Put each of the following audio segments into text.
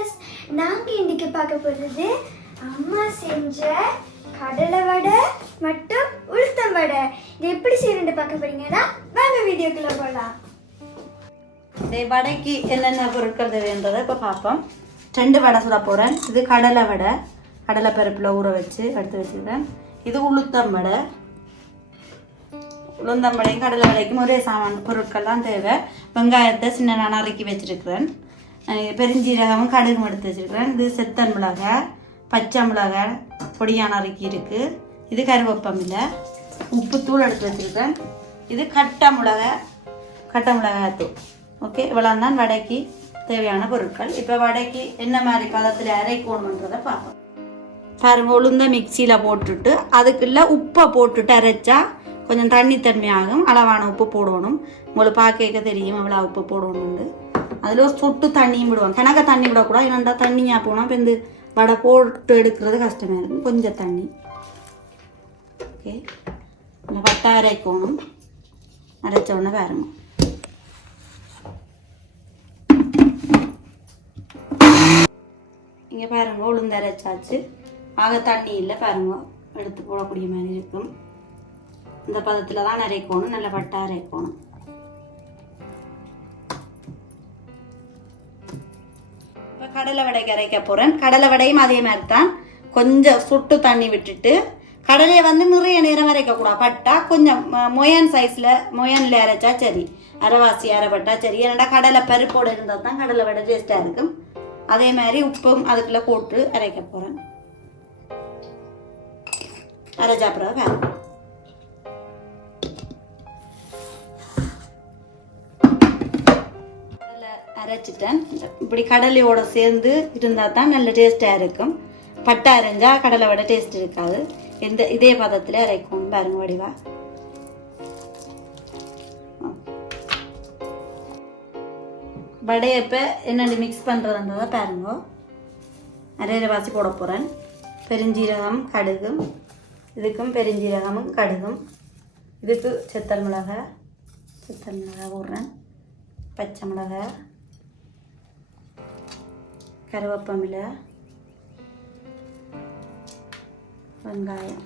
Viewers, நாங்கள் இன்றைக்கி பார்க்க போகிறது அம்மா செஞ்ச கடலை வடை மற்றும் உளுத்தம் வடை. இது எப்படி செய்யணுன்னு பார்க்க போறீங்கன்னா வாங்க வீடியோக்குள்ளே போகலாம். இந்த வடைக்கு என்னென்ன பொருட்கள் தேவைன்றதை இப்போ பார்ப்போம். 2 வடை சுட போகிறேன். இது கடலை வடை, கடலை பருப்பில் ஊற வச்சு எடுத்து வச்சுக்கிறேன். இது உளுத்தம் வடை. உளுந்தம் வடையும் கடலை வடைக்கும் ஒரே சாமான் பொருட்கள் தான் தேவை. வெங்காயத்தை சின்ன நான் நறுக்கி வச்சுருக்கிறேன். பெருஞ்சீரகமும் கடுகும் எடுத்து வச்சுருக்கிறேன். இது செத்தன் மிளகாய், பச்சை மிளகாய் பொடியான நறுக்கி இருக்குது. இது கருவேப்பமில்லை, உப்புத்தூள் எடுத்து வச்சுருக்கிறேன். இது கட்டை மிளகாய் தூள். ஓகே, இவ்வளோ தான் வடைக்கு தேவையான பொருட்கள். இப்போ வடைக்கு என்ன மாதிரி பதத்தில் அரைக்கணுன்றதை பார்ப்போம். பாருங்க, உளுந்த மிக்சியில் போட்டுட்டு அதுக்குள்ளே உப்பை போட்டுட்டு அரைச்சா கொஞ்சம் தண்ணித்தன்மையாகும். அளவான உப்பு போடணும். உங்களுக்கு பார்க்க தெரியும் எவ்வளோ உப்பு போடணும்னு. அதில் ஒரு சொட்டு தண்ணியும் விடுவோம். கணக்க தண்ணி விடக்கூடாது. ஏன்னா தண்ணியாக போனால் இப்போ இந்த வடை போட்டு எடுக்கிறது கஷ்டமாக இருக்கும். கொஞ்சம் தண்ணி. ஓகே, நம்ம பட்டை அரைக்கணும். அரைச்ச உடனே பாருங்க, இங்கே பாருங்க உளுந்து அரைச்சாச்சு. ஆக தண்ணி இல்லை பாருங்க, எடுத்து போடக்கூடிய மாதிரி இருக்கும். இந்த பதத்தில் தான் அரைக்கணும். நல்ல பட்டை அரைக்கணும். இப்போ கடலை வடைக்கு அரைக்க போகிறேன். கடலை வடையும் அதே மாதிரி தான். கொஞ்சம் சுட்டு தண்ணி விட்டுட்டு கடலையை நிறைய நேரம் அரைக்கக்கூடாது. பட்டா கொஞ்சம் மொயனில் அரைச்சா சரி, அரைவாசி அரைப்பட்டா சரி. ஏன்னா கடலை பருப்போடு இருந்தால் தான் கடலை வடை டேஸ்ட்டாக இருக்கும். அதே மாதிரி உப்பும் அதுக்குள்ளே போட்டு அரைக்க போகிறேன். அரைச்சா பிறகு அரைச்சிட்டேன். இப்படி கடலையோட சேர்ந்து இருந்தால் தான் நல்ல டேஸ்ட்டாக இருக்கும். பட்டை அரைஞ்சா கடலை விட டேஸ்ட் இருக்காது. இதே பதத்தில் அரைக்கணும். பாருங்க வடிவா வடையை இப்போ என்னென்ன மிக்ஸ் பண்ணுறதுன்றதை பாருங்க. அரைவாசி போட போகிறேன். பெருஞ்சீரகம் கடுகும், இதுக்கும் பெருஞ்சீரகமும் கடுகும், இதுக்கு செத்தல் மிளகாய் போடுறேன். பச்சை மிளகாய், கருவேப்பமில்லை, வெங்காயம்,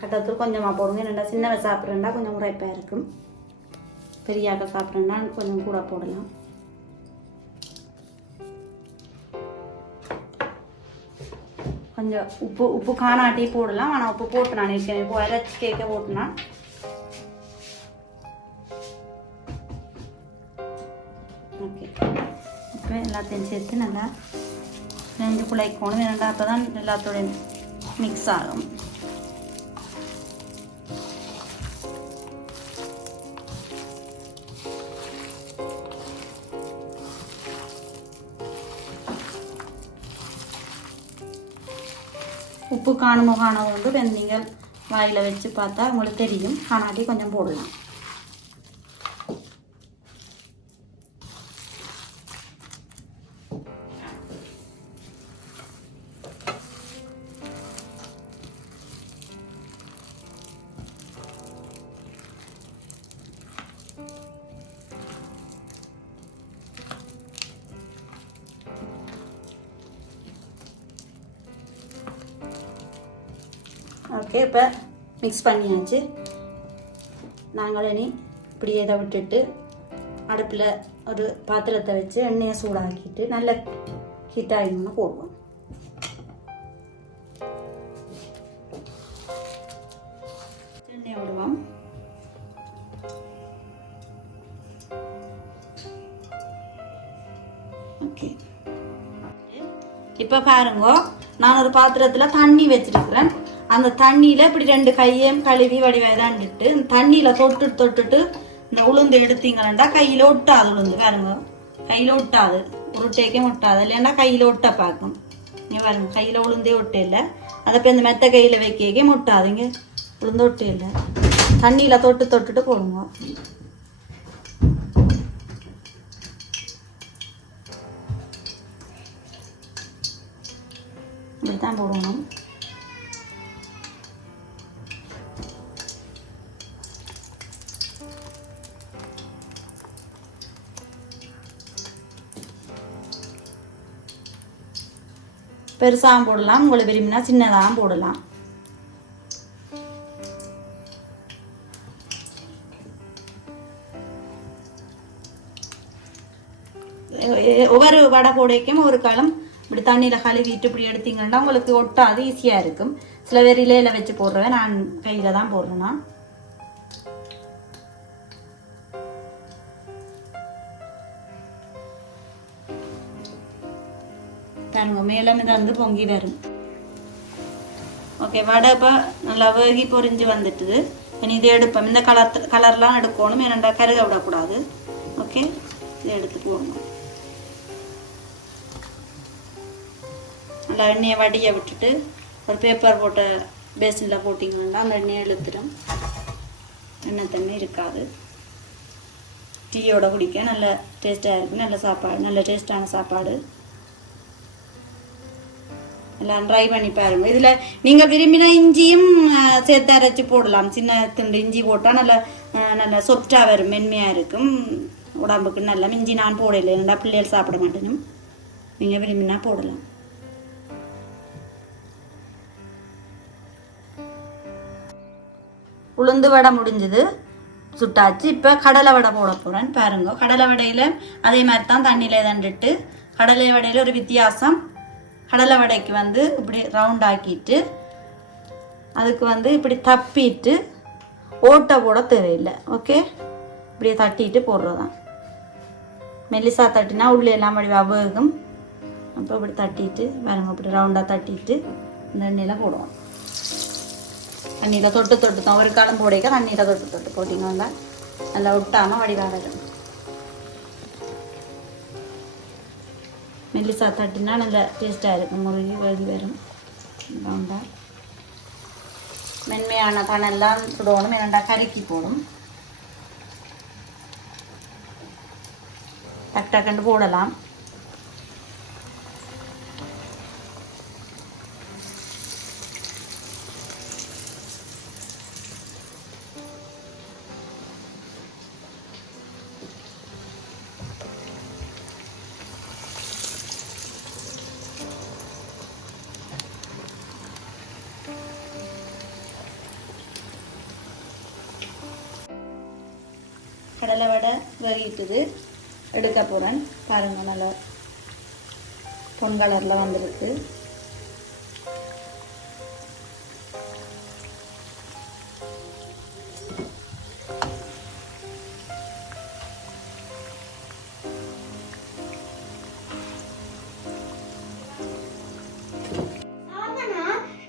கட்டாத்தூள் கொஞ்சமாக போடுங்க. என்னென்னா சின்னவை சாப்பிட்றேன்னா கொஞ்சம் உரைப்பாக இருக்கும். பெரியாக்க சாப்பிட்றேன்னா கொஞ்சம் கூட போடலாம். கொஞ்சம் உப்பு காணாட்டி போடலாம். ஆனால் உப்பு போட்டு நான் இப்போ அரைச்சி கேட்க போட்டுனா ஓகே. இப்போ எல்லாத்தையும் சேர்த்து நல்லா நெஞ்சு குழைக்கணும். ஏன்னா அப்போ தான் எல்லாத்தோட மிக்ஸ் ஆகும். உப்பு காணுமோ வந்து நீங்கள் வாயில் வச்சு பார்த்தா உங்களுக்கு தெரியும். காணாட்டி கொஞ்சம் போடலாம். ஓகே, இப்போ மிக்ஸ் பண்ணியாச்சு. நாங்கள் இனி இப்படியே இதை விட்டுட்டு அடுப்பில் ஒரு பாத்திரத்தை வச்சு எண்ணெயை சூடாக்கிட்டு நல்ல ஹீட் ஆகிடணும்னு போடுவோம். எண்ணெய் விடுவோம். ஓகே, இப்போ பாருங்க, நான் ஒரு பாத்திரத்தில் தண்ணி வச்சிருக்கிறேன். அந்த தண்ணியில் இப்படி 2 கையையும் கழுவி வடிவாயிடான்ட்டு தண்ணியில் தொட்டுட்டு இந்த உளுந்து எடுத்தீங்கன்னா கையில் ஒட்டாது. உளுந்து பாருங்க, கையில் ஒட்டாது. உருட்டைக்கும் ஒட்டாது. இல்லைன்னா கையில் ஒட்ட பார்க்கும். இங்கே பாருங்க, கையில் உளுந்தே ஒட்டே இல்லை. அதை இப்போ இந்த மெத்த கையில் வைக்க ஒட்டாதுங்க. உளுந்து ஒட்டே இல்லை. தண்ணியில் தொட்டுட்டு போடுங்க. இப்படி தான் போடணும். பெருசாகவும் போடலாம், உங்களுக்கு விரும்பினா சின்னதாகவும் போடலாம். ஒவ்வொரு வடை போடைக்கும் ஒரு காலம் இப்படி தண்ணியில் கழுவிட்டு இப்படி எடுத்தீங்கன்னா உங்களுக்கு ஒட்டாது, ஈஸியாக இருக்கும். சில பேர் இலையில வச்சு போடுறவன், நான் கையில் தான் போடுறேன்னா. பாருங்க மேலும் இது வந்து பொங்கி வரும். ஓகே, வடை இப்போ நல்லா வேகி பொரிஞ்சு வந்துட்டுது. இதை எடுப்போம். இந்த கலர்லாம் எடுக்கணும், ஏன்னா கருக விடக்கூடாது. ஓகே, இதை எடுத்து போடணும். நல்லா எண்ணெயை வடியை விட்டுட்டு ஒரு பேப்பர் போட்ட பேசினில் போட்டிங்கன்னா அந்த எண்ணெயை இழுத்துடும், எண்ணெய் தண்ணி இருக்காது. டீயோட குடிக்க நல்ல டேஸ்ட்டாக இருக்குது. நல்ல சாப்பாடு, நல்ல டேஸ்டான சாப்பாடு. எல்லாம் ட்ரை பண்ணி பாருங்க. இதில் நீங்கள் விரும்பினா இஞ்சியும் சேர்த்து அரைச்சி போடலாம். சின்ன துண்டு இஞ்சி போட்டால் நல்ல நல்ல சொப்டாக வரும், மென்மையாக இருக்கும், உடம்புக்கு நல்ல. இஞ்சி நான் போடலை, என்னடா பிள்ளைகள் சாப்பிட மாட்டேனும். நீங்கள் விரும்பினா போடலாம். உளுந்து வடை முடிஞ்சது, சுட்டாச்சு. இப்போ கடலை வடை போட போகிறேன். பாருங்க, கடலை வடையில் அதே மாதிரி தான் தண்ணியில் தண்டுட்டு. கடலை வடையில் ஒரு வித்தியாசம், கடலை வடைக்கு வந்து இப்படி ரவுண்ட் ஆக்கிட்டு அதுக்கு வந்து இப்படி தப்பிட்டு ஓட்டை போட தேவையில்லை. ஓகே, இப்படியே தட்டிட்டு போடுறதான். மெல்லிசா தட்டினா உள்ளே எல்லாம் அப்படி வேகும். அப்போ இப்படி தட்டிட்டு பாருங்க, இப்படி ரவுண்டாக தட்டிட்டு இந்த எண்ணெயில் போடுவோம். தண்ணியில் தொட்டு தொட்டு தான் ஒரு காலம் போடைக்க தண்ணியில் தொட்டு தொட்டு போட்டிங்கன்னா நல்லா விட்டாமல் வடிவாக வரும். மெல்லிசா தட்டினா நல்ல டேஸ்ட்டாக இருக்கும், முருகி வழுகி வரும். ரவுண்டாக மென்மையான தனெல்லாம் சுடணும், என்னண்டா கருக்கி போடும். டக் டக்குன்னு போடலாம். கடலை வடை வேகிட்டுது, எடுக்க போகிறேன். பாருங்கள், நல்லா பொன் கலரில் வந்துருக்கு.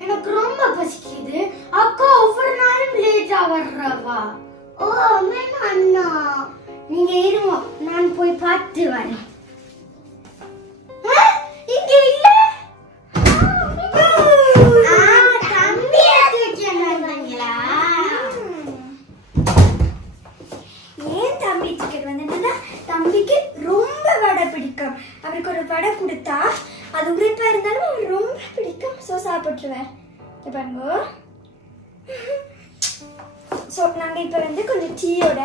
எனக்கு ரொம்ப பசிக்குது. அக்கா ஒவ்வொரு நாளும் லேட்டா வர்றவா? ஓ அண்ணா, நீங்க இருங்க, நான் போய் பார்த்து வரேன். இங்க இல்ல. தம்பி வந்தீங்களா? ஏன் தம்பி டிக்கெட் வந்ததுன்னா தம்பிக்கு ரொம்ப வடை பிடிக்கும். அவருக்கு ஒரு வடை கொடுத்தா அது உரைப்பா இருந்தாலும் அவருக்கு ரொம்ப பிடிக்கும். ஸோ சாப்பிட்டுருவேன். பாருங்க. ஸோ நாங்கள் இப்போ வந்து கொஞ்சம் டீயோட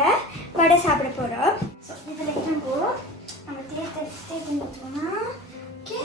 வடை சாப்பிட போகிறோம். ஸோ இதில் நம்ம தேர்த்து பண்ணிட்டோம்னா ஓகே.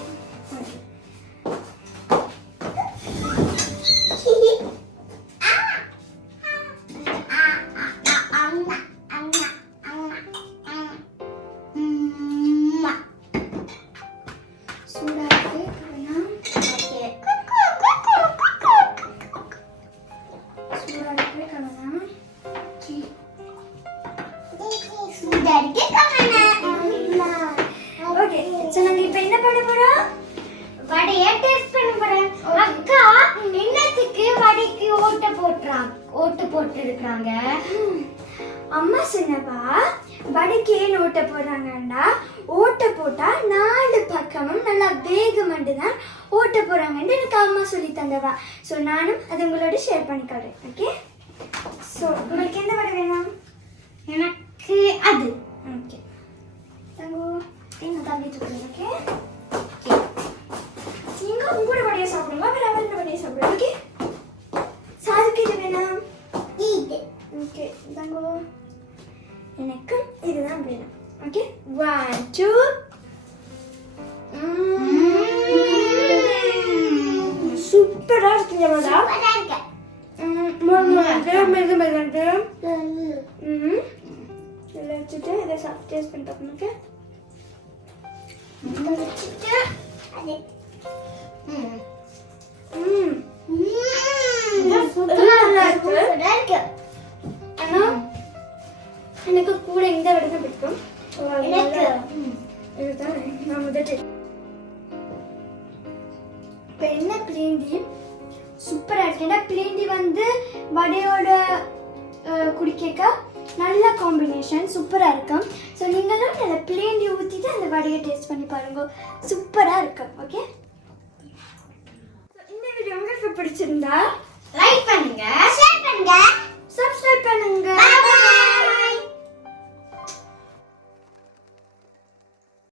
அம்மா சொன்னவா வடைக்கு ஏன் ஓட்ட போடுறாங்கன்னா, ஓட்ட போட்டா 4 பக்கமும் நல்லா வேகமண்டு தான் ஓட்ட போறாங்கன்னு எனக்கு அம்மா சொல்லி தந்தவா. ஸோ நானும் அது உங்களோட ஷேர் பண்ணிக்கிறேன். ஓகே, ஸோ உங்களுக்கு எந்த வடை வேணும்? எனக்கு அது. ஓகே தங்கோ, என்ன தம்பி தூக்குறேன். ஓகே, நீங்க உங்களோட வடையை சாப்பிடுங்க, சூப்பரா இருக்குங்க வடை. மெது மெது இதை வச்சுட்டு இதை டேஸ்ட் பண்ணி பார்க்கணும். ஆனா எனக்கு கூட இந்த விட தான் பிடிக்கும். இதுதான் நான் முதல் இப்போ என்ன பிளேண்டி சூப்பராக இருக்கு. ஏன்னா பிளேண்டி வந்து வடையோட குடிக்க நல்ல காம்பினேஷன் சூப்பராக இருக்கும். ஸோ நீங்களும் அந்த பிளேண்டி ஊற்றிட்டு அந்த வடையை டேஸ்ட் பண்ணி பாருங்க, சூப்பராக இருக்கும். ஓகே, இந்த வீடியோ உங்களுக்கு பிடிச்சிருந்தா லைக் பண்ணுங்க.